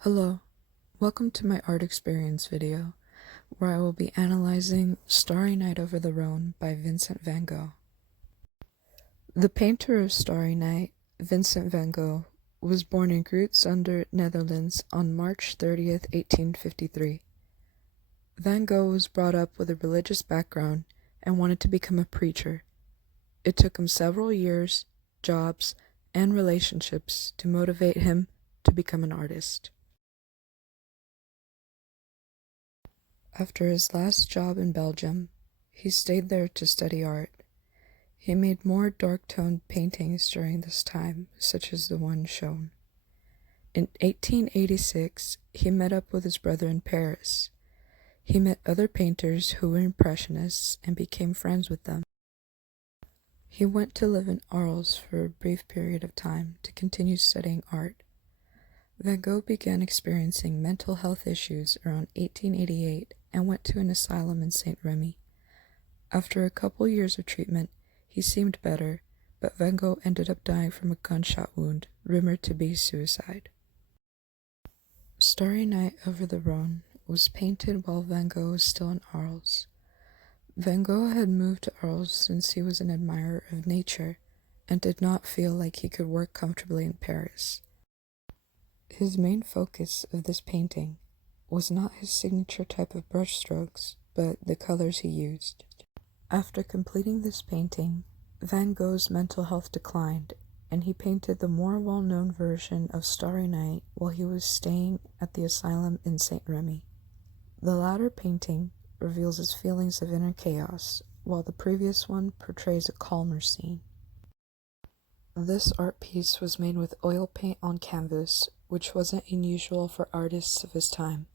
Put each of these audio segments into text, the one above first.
Hello, welcome to my art experience video, where I will be analyzing Starry Night over the Rhone by Vincent van Gogh. The painter of Starry Night, Vincent van Gogh, was born in Groot-Zonder, Netherlands on March 30th, 1853. Van Gogh was brought up with a religious background and wanted to become a preacher. It took him several years, jobs, and relationships to motivate him to become an artist. After his last job in Belgium, he stayed there to study art. He made more dark-toned paintings during this time, such as the one shown. In 1886, he met up with his brother in Paris. He met other painters who were Impressionists and became friends with them. He went to live in Arles for a brief period of time to continue studying art. Van Gogh began experiencing mental health issues around 1888 and went to an asylum in Saint Remy. After a couple years of treatment, he seemed better, but Van Gogh ended up dying from a gunshot wound, rumored to be suicide. Starry Night over the Rhone was painted while Van Gogh was still in Arles. Van Gogh had moved to Arles since he was an admirer of nature and did not feel like he could work comfortably in Paris. His main focus of this painting was not his signature type of brushstrokes, but the colors he used. After completing this painting, Van Gogh's mental health declined, and he painted the more well-known version of Starry Night while he was staying at the asylum in Saint Remy. The latter painting reveals his feelings of inner chaos, while the previous one portrays a calmer scene. This art piece was made with oil paint on canvas, which wasn't unusual for artists of his time.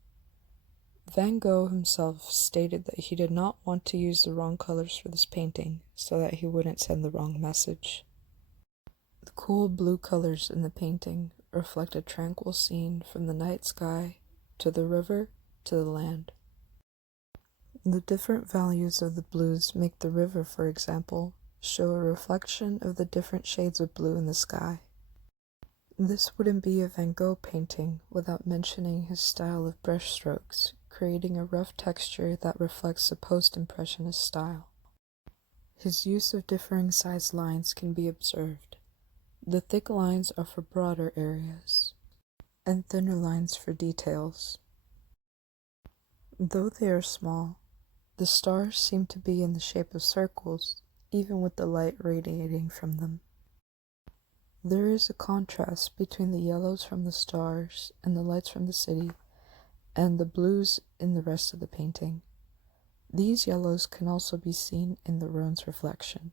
Van Gogh himself stated that he did not want to use the wrong colors for this painting so that he wouldn't send the wrong message. The cool blue colors in the painting reflect a tranquil scene from the night sky to the river to the land. The different values of the blues make the river, for example, show a reflection of the different shades of blue in the sky. This wouldn't be a Van Gogh painting without mentioning his style of brushstrokes, creating a rough texture that reflects a post-impressionist style. His use of differing sized lines can be observed. The thick lines are for broader areas, and thinner lines for details. Though they are small, the stars seem to be in the shape of circles, even with the light radiating from them. There is a contrast between the yellows from the stars and the lights from the city, and the blues in the rest of the painting. These yellows can also be seen in the Rhone's reflection.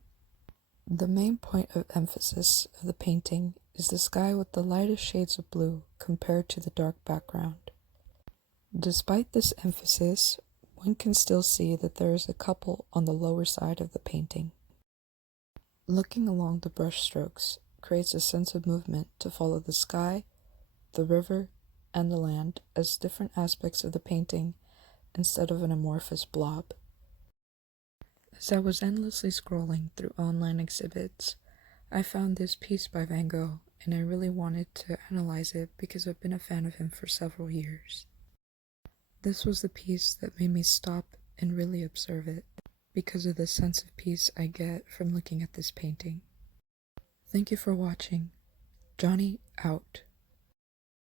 The main point of emphasis of the painting is the sky with the lightest shades of blue compared to the dark background. Despite this emphasis, one can still see that there is a couple on the lower side of the painting. Looking along the brushstrokes creates a sense of movement to follow the sky, the river, and the land as different aspects of the painting instead of an amorphous blob. As I was endlessly scrolling through online exhibits, I found this piece by Van Gogh, and I really wanted to analyze it because I've been a fan of him for several years. This was the piece that made me stop and really observe it, because of the sense of peace I get from looking at this painting. Thank you for watching. Johnny out.